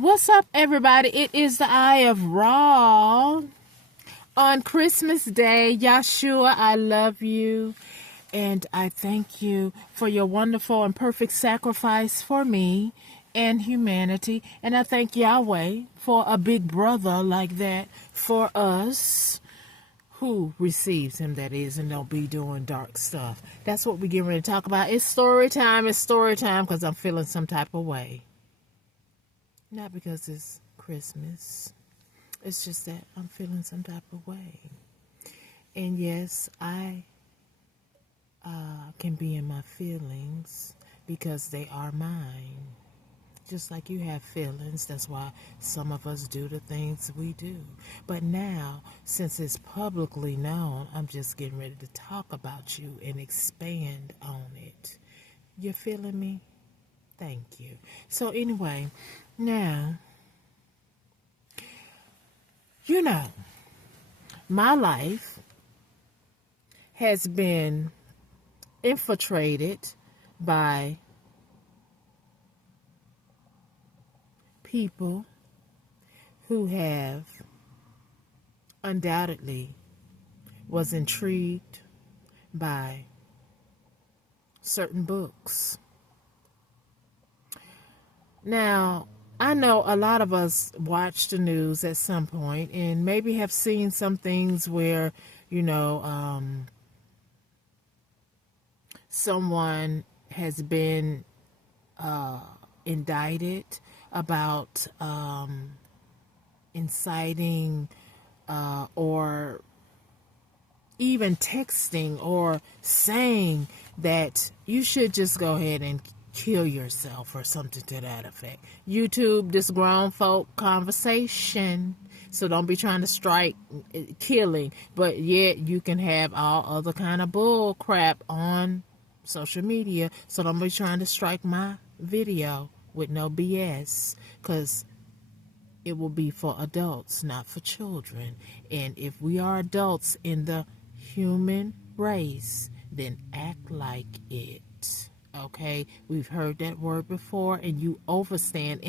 What's up, everybody? It is the Eye of Ra on Christmas Day. Yahshua, I love you, and I thank you for your wonderful and perfect sacrifice for me and humanity. And I thank Yahweh for a big brother like that for us who receives him, that is, and don't be doing dark stuff. That's what we're getting ready to talk about. It's story time, because I'm feeling some type of way. Not because it's Christmas. It's just that I'm feeling some type of way. And yes, I can be in my feelings because they are mine. Just like you have feelings. That's why some of us do the things we do. But now, since it's publicly known, I'm just getting ready to talk about you and expand on it. You're feeling me? Thank you. So anyway, now, you know, my life has been infiltrated by people who have undoubtedly was intrigued by certain books. Now, I know a lot of us watch the news at some point and maybe have seen some things where, someone has been indicted about inciting or even texting or saying that you should just go ahead and kill yourself or something to that effect. YouTube, this grown folk conversation. So don't be trying to strike killing, but yet you can have all other kind of bull crap on social media. So don't be trying to strike my video with no BS, because it will be for adults, not for children. And if we are adults in the human race, then act like it. Okay, we've heard that word before, and you understand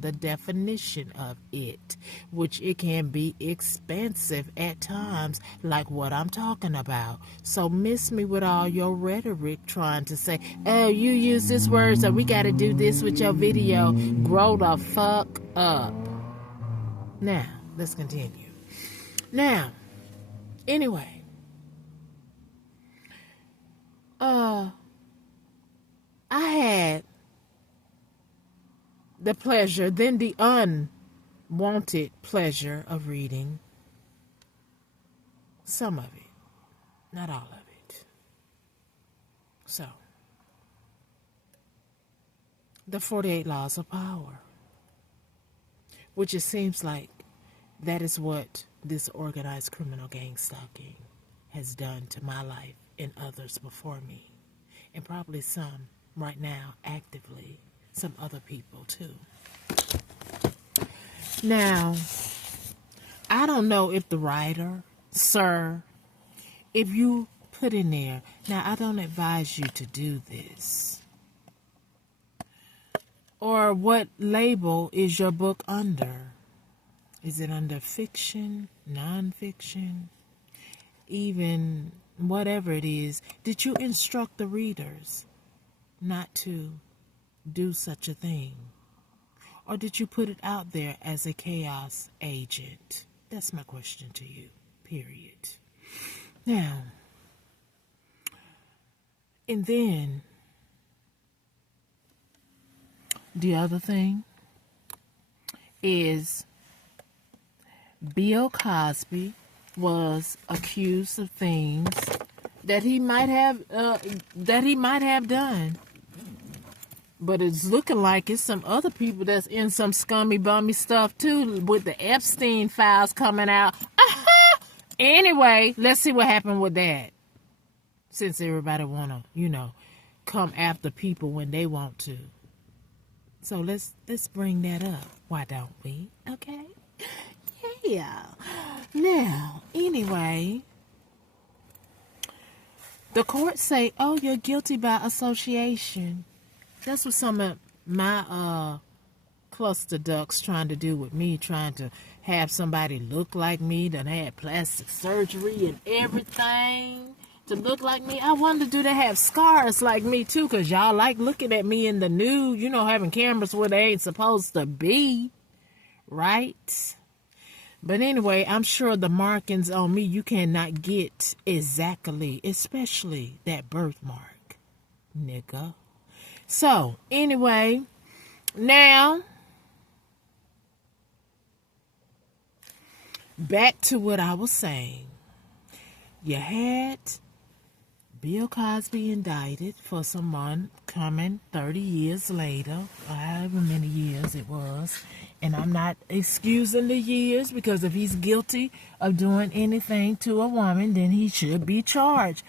the definition of it, which it can be expensive at times, like what I'm talking about. So miss me with all your rhetoric trying to say, oh, you use this word, so we got to do this with your video. Grow the fuck up. Now, let's continue. Now, anyway, I had the pleasure, then the unwanted pleasure of reading some of it, not all of it. So, the 48 Laws of Power, which it seems like that is what this organized criminal gang stalking has done to my life and others before me, and probably some right now actively, some other people too. Now, I don't know if the writer, sir, if you put in there, now I don't advise you to do this, or what label is your book under? Is it under fiction, nonfiction, even whatever it is? Did you instruct the readers not to do such a thing? Or did you put it out there as a chaos agent? That's my question to you, period. Now, and then the other thing is Bill Cosby was accused of things that he might have done. But it's looking like it's some other people that's in some scummy, bummy stuff, too, with the Epstein files coming out. Anyway, let's see what happened with that. Since everybody want to, come after people when they want to. So let's bring that up. Why don't we? Okay? Yeah. Now, anyway, the courts say, oh, you're guilty by association. That's what some of my cluster ducks trying to do with me, trying to have somebody look like me, that had plastic surgery and everything to look like me. I wonder, do they have scars like me too? Because y'all like looking at me in the nude, you know, having cameras where they ain't supposed to be, right? But anyway, I'm sure the markings on me you cannot get exactly, especially that birthmark, nigga. So, anyway, now, back to what I was saying. You had Bill Cosby indicted for someone coming 30 years later, or however many years it was. And I'm not excusing the years, because if he's guilty of doing anything to a woman, then he should be charged.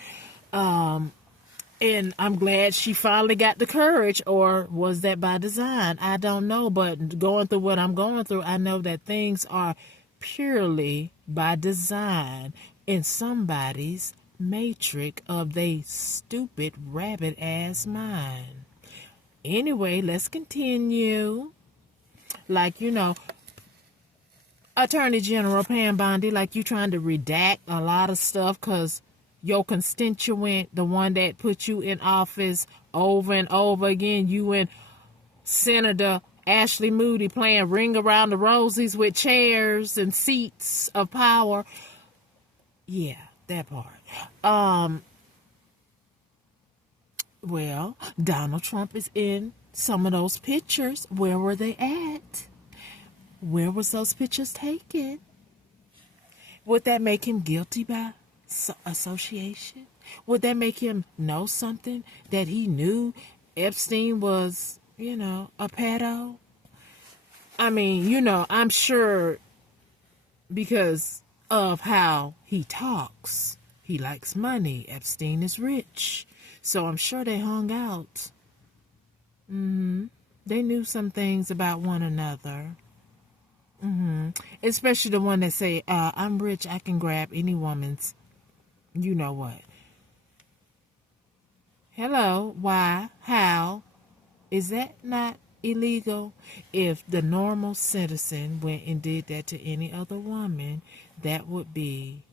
And I'm glad she finally got the courage, or was that by design? I don't know, but going through what I'm going through, I know that things are purely by design in somebody's matrix of they stupid rabbit ass mind. Anyway, let's continue. Like, you know, Attorney General Pam Bondi, like you trying to redact a lot of stuff because your constituent, the one that put you in office over and over again, you and Senator Ashley Moody playing Ring Around the Rosies with chairs and seats of power. Yeah, that part. Well, Donald Trump is in some of those pictures. Where were they at? Where was those pictures taken? Would that make him guilty by association? Would that make him know something that he knew Epstein was, you know, a pedo? I mean, you know, I'm sure because of how he talks. He likes money. Epstein is rich. So I'm sure they hung out. They knew some things about one another. Especially the one that say, I'm rich, I can grab any woman's, you know what. Hello, why, how? Is that not illegal? If the normal citizen went and did that to any other woman, there would be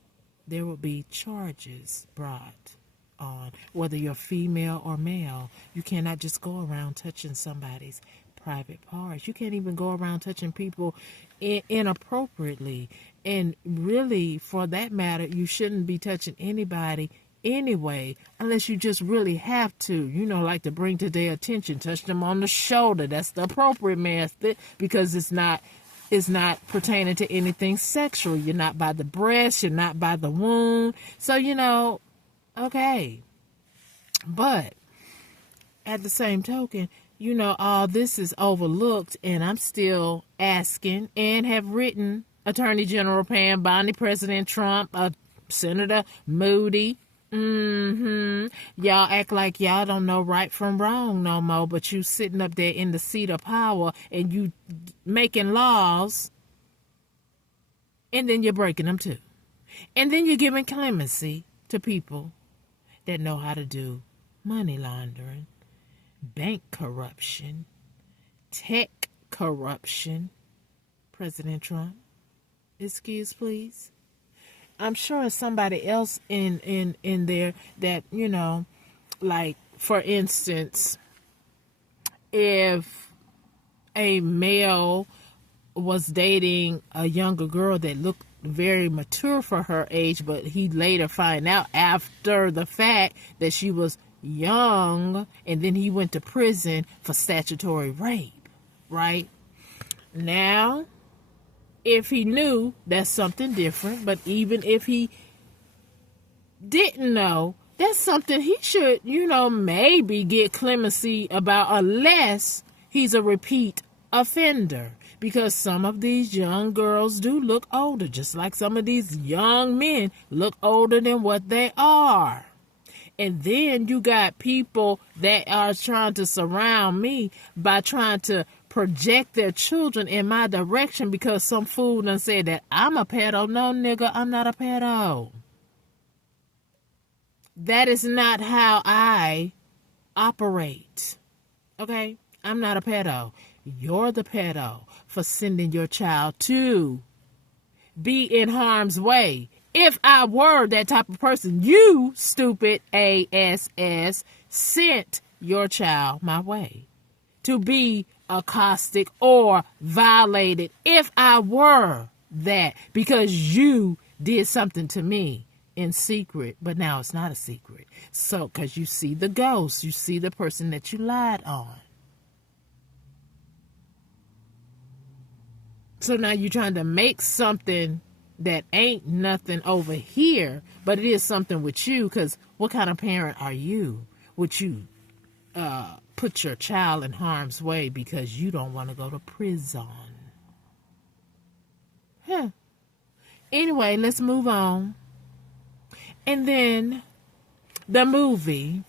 charges brought on, whether you're female or male. You cannot just go around touching somebody's private parts. You can't even go around touching people inappropriately. And really, for that matter, you shouldn't be touching anybody anyway, unless you just really have to, you know, like to bring to their attention, touch them on the shoulder. That's the appropriate method, because it's not pertaining to anything sexual. You're not by the breast, you're not by the wound. So, you know, okay. But at the same token, you know, all this is overlooked, and I'm still asking and have written Attorney General Pam Bondi, President Trump, Senator Moody. Y'all act like y'all don't know right from wrong no more, but you sitting up there in the seat of power and you making laws, and then you're breaking them too. And then you're giving clemency to people that know how to do money laundering, bank corruption, tech corruption. President Trump, excuse please. I'm sure it's somebody else in there that, you know, like, for instance, if a male was dating a younger girl that looked very mature for her age, but he later find out after the fact that she was young, and then he went to prison for statutory rape, right? Now, if he knew, that's something different. But even if he didn't know, that's something he should, you know, maybe get clemency about, unless he's a repeat offender. Because some of these young girls do look older, just like some of these young men look older than what they are. And then you got people that are trying to surround me by trying to project their children in my direction because some fool done said that I'm a pedo. No, nigga, I'm not a pedo. That is not how I operate. Okay? I'm not a pedo. You're the pedo for sending your child to be in harm's way. If I were that type of person, you, stupid ASS, sent your child my way to be accosted or violated. If I were that, because you did something to me in secret, but now it's not a secret. So, because you see the ghost, you see the person that you lied on. So now you're trying to make something that ain't nothing over here, but it is something with you, because what kind of parent are you? Would you put your child in harm's way because you don't want to go to prison? Anyway, let's move on. And then the movie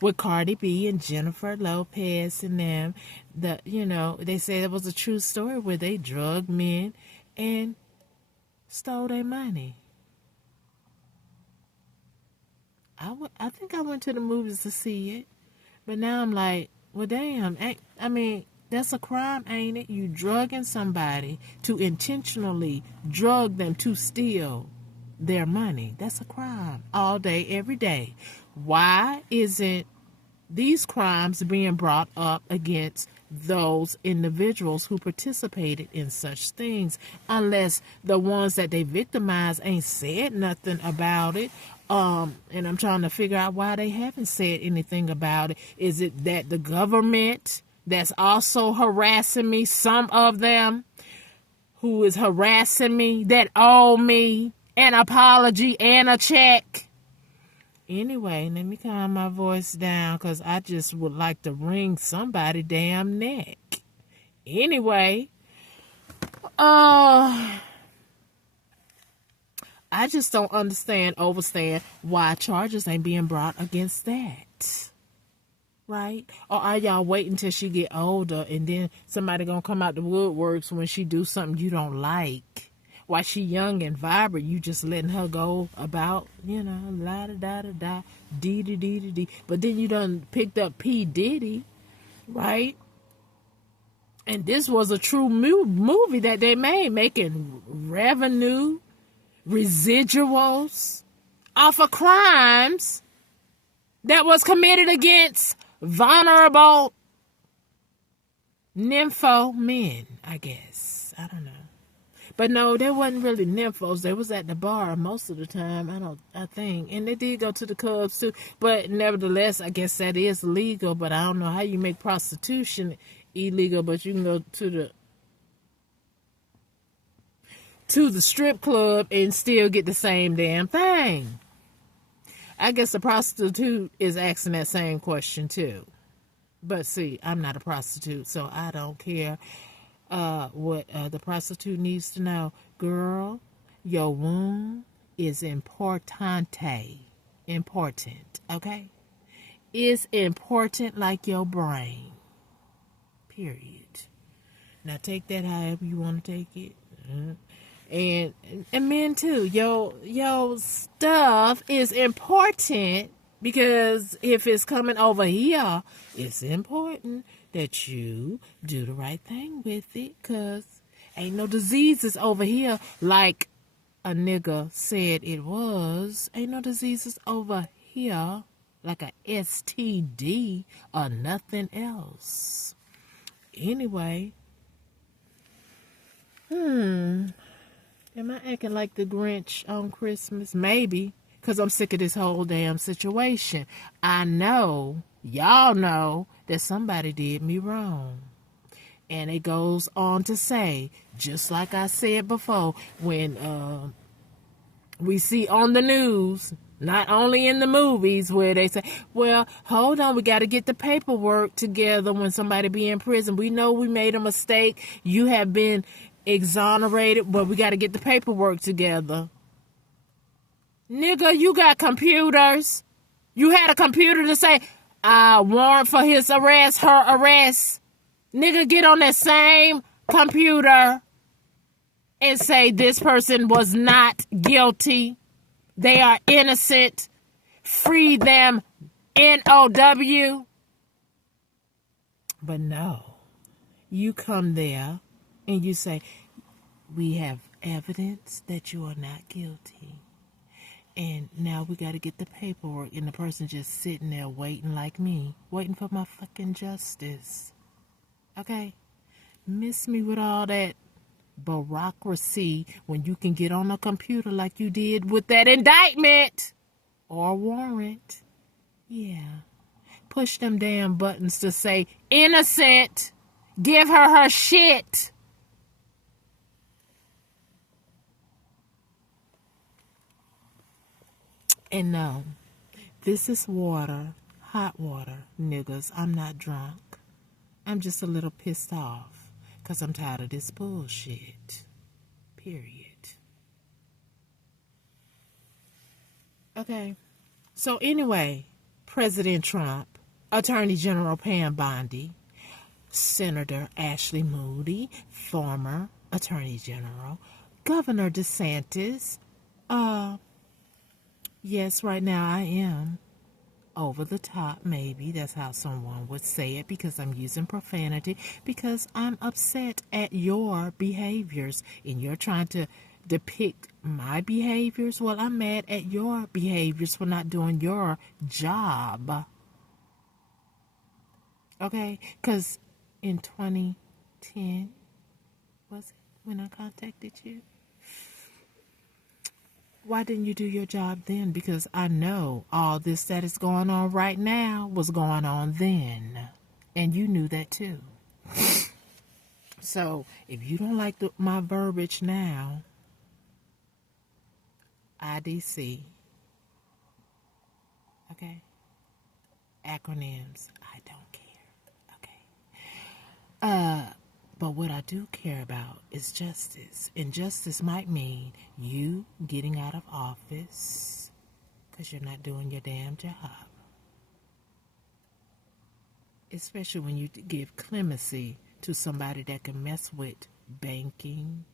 with Cardi B and Jennifer Lopez and them. They said it was a true story where they drugged men and stole their money. I think I went to the movies to see it, but now I'm like, well, damn. That's a crime, ain't it? You drugging somebody to intentionally drug them to steal their money. That's a crime all day, every day. Why isn't these crimes being brought up against those individuals who participated in such things, unless the ones that they victimized ain't said nothing about it? And I'm trying to figure out why they haven't said anything about it. Is it that the government that's also harassing me, some of them who is harassing me, that owe me an apology and a check? Anyway, let me calm my voice down, because I just would like to wring somebody damn neck. Anyway, I just don't overstand why charges ain't being brought against that. Right? Or are y'all waiting till she get older and then somebody gonna come out the woodworks when she do something you don't like? While she young and vibrant, you just letting her go about, la-da-da-da-da, dee-dee-dee-dee-dee. But then you done picked up P. Diddy, right? And this was a true movie that they made, making revenue, residuals off of crimes that was committed against vulnerable nympho men, I guess. I don't know. But no, they wasn't really nymphos. They was at the bar most of the time, I think. And they did go to the clubs too. But nevertheless, I guess that is legal. But I don't know how you make prostitution illegal, but you can go to the strip club and still get the same damn thing. I guess the prostitute is asking that same question too. But see, I'm not a prostitute, so I don't care what the prostitute needs to know. Girl, your womb is important, okay? It's important like your brain, period. Now take that however you want to take it. And men too, your stuff is important, because if it's coming over here, it's important that you do the right thing with it, because ain't no diseases over here like a nigga said it was. Ain't no diseases over here like a STD or nothing else. Anyway, am I acting like the Grinch on Christmas? Maybe, because I'm sick of this whole damn situation. I know, y'all know, that somebody did me wrong. And it goes on to say, just like I said before, when we see on the news, not only in the movies, where they say, well, hold on, we got to get the paperwork together when somebody be in prison. We know we made a mistake. You have been exonerated, but we got to get the paperwork together. Nigga, you got computers. You had a computer to say, warrant for his arrest, her arrest. Nigga, get on that same computer and say this person was not guilty. They are innocent. Free them. NOW. But no, you come there and you say, we have evidence that you are not guilty. And now we got to get the paperwork. And the person just sitting there waiting like me, waiting for my fucking justice. Okay? Miss me with all that bureaucracy when you can get on a computer like you did with that indictment or warrant. Yeah. Push them damn buttons to say innocent. Give her shit. And no, this is water, hot water, niggas. I'm not drunk. I'm just a little pissed off because I'm tired of this bullshit. Period. Okay. So anyway, President Trump, Attorney General Pam Bondi, Senator Ashley Moody, former Attorney General, Governor DeSantis. Yes, right now I am over the top, maybe. That's how someone would say it, because I'm using profanity, because I'm upset at your behaviors and you're trying to depict my behaviors. Well, I'm mad at your behaviors for not doing your job. Okay? Because in 2010, was it when I contacted you? Why didn't you do your job then? Because I know all this that is going on right now was going on then. And you knew that too. So if you don't like my verbiage now, IDC, okay? Acronyms, I don't care, okay? But what I do care about is justice. And justice might mean you getting out of office because you're not doing your damn job. Especially when you give clemency to somebody that can mess with banking,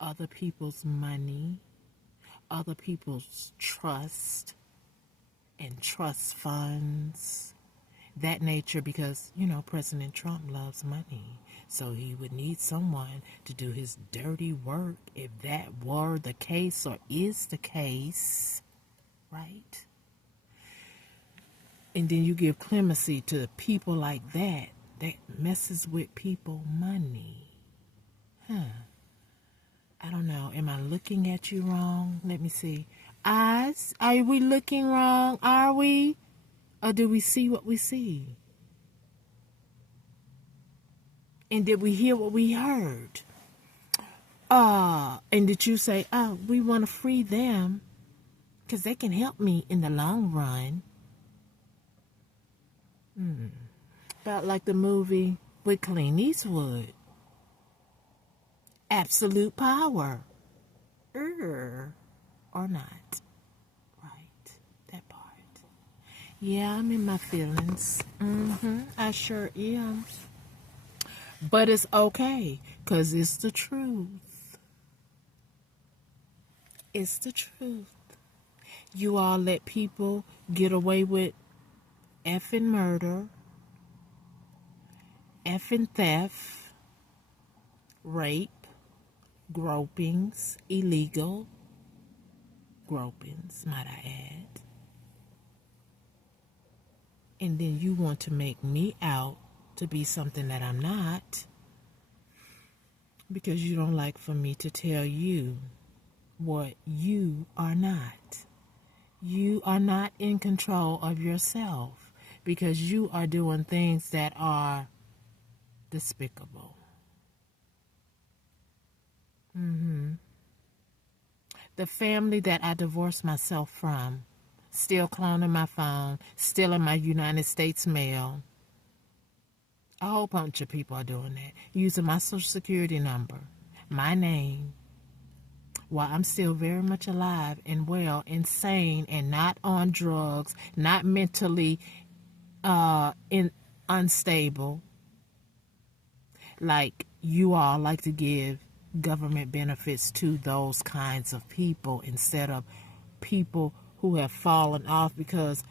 other people's money, other people's trust and trust funds, that nature, because, you know, President Trump loves money. So he would need someone to do his dirty work if that were the case or is the case, right? And then you give clemency to people like that messes with people money. I don't know. Am I looking at you wrong? Let me see. Eyes? Are we looking wrong? Are we? Or do we see what we see? And did we hear what we heard? And did you say, we want to free them because they can help me in the long run? About like the movie with Clint Eastwood. Absolute power. Or not. Right. That part. Yeah, I'm in my feelings. I sure am. But it's okay, because it's the truth. It's the truth. You all let people get away with effing murder, effing theft, rape, gropings, illegal gropings, might I add. And then you want to make me out to be something that I'm not, because you don't like for me to tell you what you are not. You are not in control of yourself because you are doing things that are despicable. The family that I divorced myself from, still cloning my phone, stealing my United States mail. A whole bunch of people are doing that, using my social security number, my name, while I'm still very much alive and well and sane and not on drugs, not mentally unstable, like you all like to give government benefits to those kinds of people instead of people who have fallen off because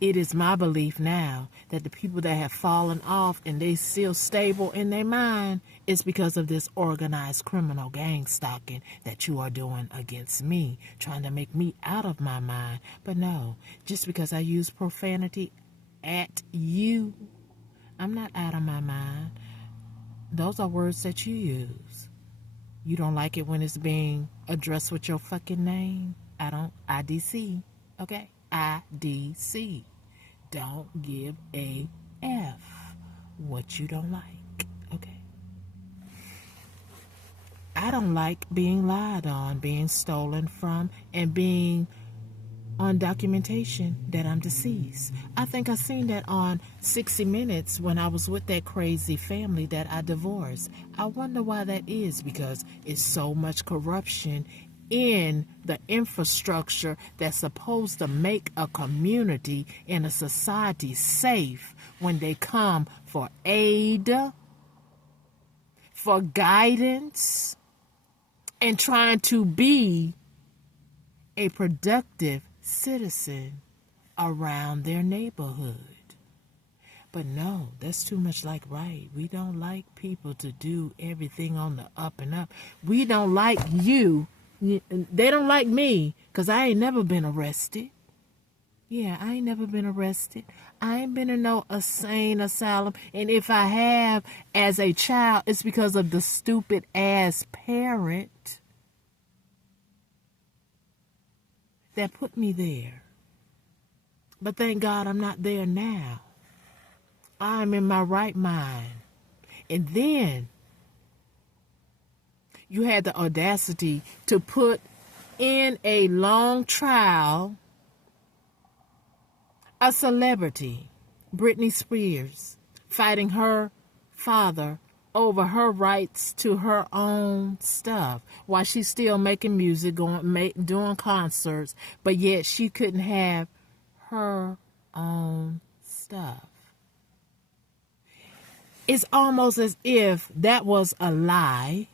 It is my belief now that the people that have fallen off and they still stable in their mind is because of this organized criminal gang stalking that you are doing against me, trying to make me out of my mind. But no, just because I use profanity at you, I'm not out of my mind. Those are words that you use. You don't like it when it's being addressed with your fucking name? IDC, okay? IDC. Don't give a F what you don't like, okay? I don't like being lied on, being stolen from, and being on documentation that I'm deceased. I think I seen that on 60 Minutes when I was with that crazy family that I divorced. I wonder why that is, because it's so much corruption in the infrastructure that's supposed to make a community and a society safe when they come for aid, for guidance, and trying to be a productive citizen around their neighborhood. But no, that's too much like right. We don't like people to do everything on the up and up. We don't like you. They don't like me because I ain't never been arrested. Yeah, I ain't never been arrested. I ain't been in no insane asylum. And if I have as a child, it's because of the stupid ass parent that put me there. But thank God I'm not there now. I'm in my right mind. And then you had the audacity to put in a long trial a celebrity, Britney Spears, fighting her father over her rights to her own stuff while she's still making music, doing concerts, but yet she couldn't have her own stuff. It's almost as if that was a lie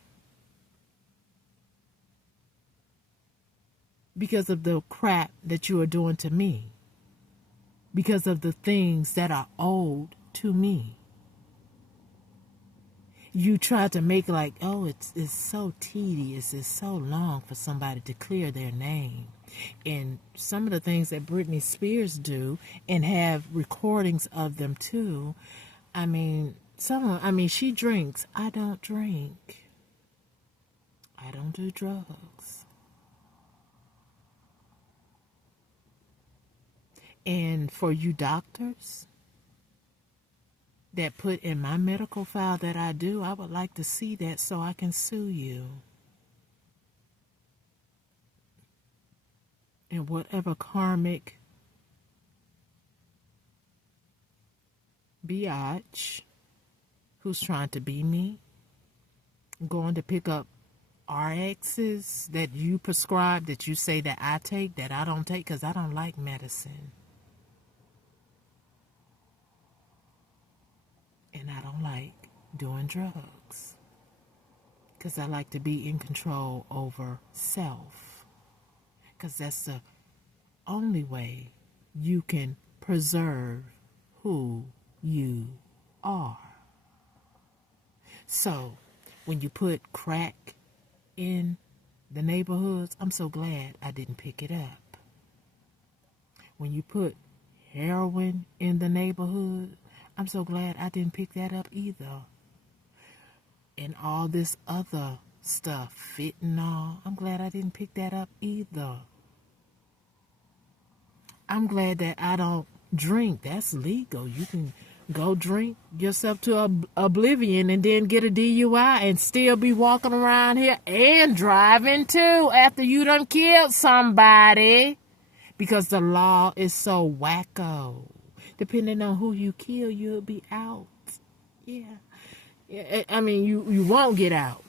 because of the crap that you are doing to me, because of the things that are owed to me. You try to make like, oh, it's so tedious, it's so long for somebody to clear their name. And some of the things that Britney Spears do and have recordings of them too, she drinks. I don't drink. I don't do drugs. And for you doctors that put in my medical file that I do, I would like to see that so I can sue you. And whatever karmic biatch who's trying to be me, going to pick up RXs that you prescribe, that you say that I take, that I don't take, because I don't like medicine. And I don't like doing drugs because I like to be in control over self, because that's the only way you can preserve who you are. So when you put crack in the neighborhoods, I'm so glad I didn't pick it up. When you put heroin in the neighborhood, I'm so glad I didn't pick that up either. And all this other stuff, fentanyl, I'm glad I didn't pick that up either. I'm glad that I don't drink. That's legal. You can go drink yourself to oblivion and then get a DUI and still be walking around here and driving too after you done killed somebody, because the law is so wacko. Depending on who you kill, you'll be out. Yeah. You won't get out.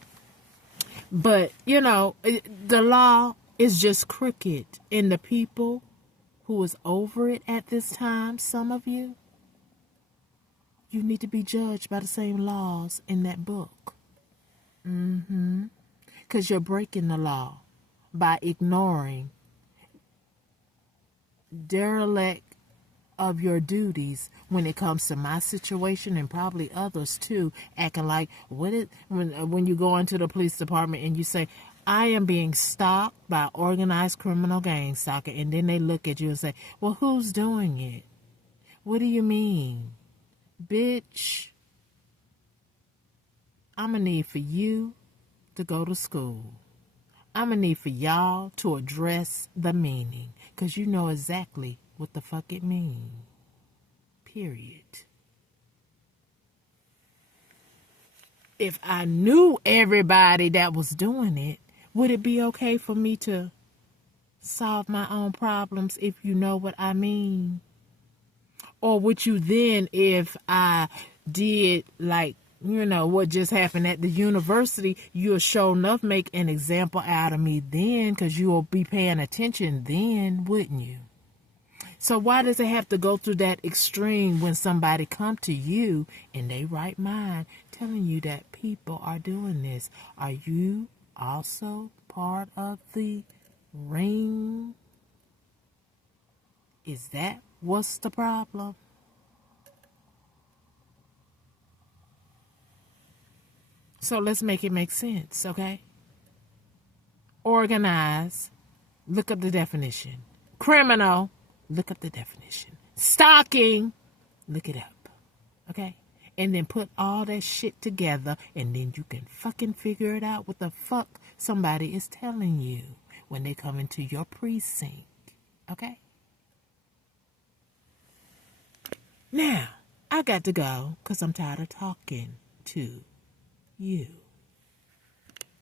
But, the law is just crooked. And the people who is over it at this time, some of you, you need to be judged by the same laws in that book. Because you're breaking the law by ignoring derelict of your duties when it comes to my situation and probably others too, acting like when you go into the police department and you say, I am being stalked by organized criminal gang stalker, and then they look at you and say, well, who's doing it? What do you mean? Bitch, I'm gonna need for you to go to school. I'm gonna need for y'all to address the meaning, because you know exactly what the fuck it means. Period. If I knew everybody that was doing it, would it be okay for me to solve my own problems, if you know what I mean? Or would you then, if I did like, what just happened at the university, you'll sure enough make an example out of me then, because you'll be paying attention then, wouldn't you? So why does it have to go through that extreme when somebody come to you in their right mind telling you that people are doing this? Are you also part of the ring? Is that what's the problem? So let's make it make sense, okay? Organize, look up the definition. Criminal, look up the definition. Stalking, look it up, okay? And then put all that shit together, and then you can fucking figure it out what the fuck somebody is telling you when they come into your precinct, okay? Now, I got to go because I'm tired of talking to you.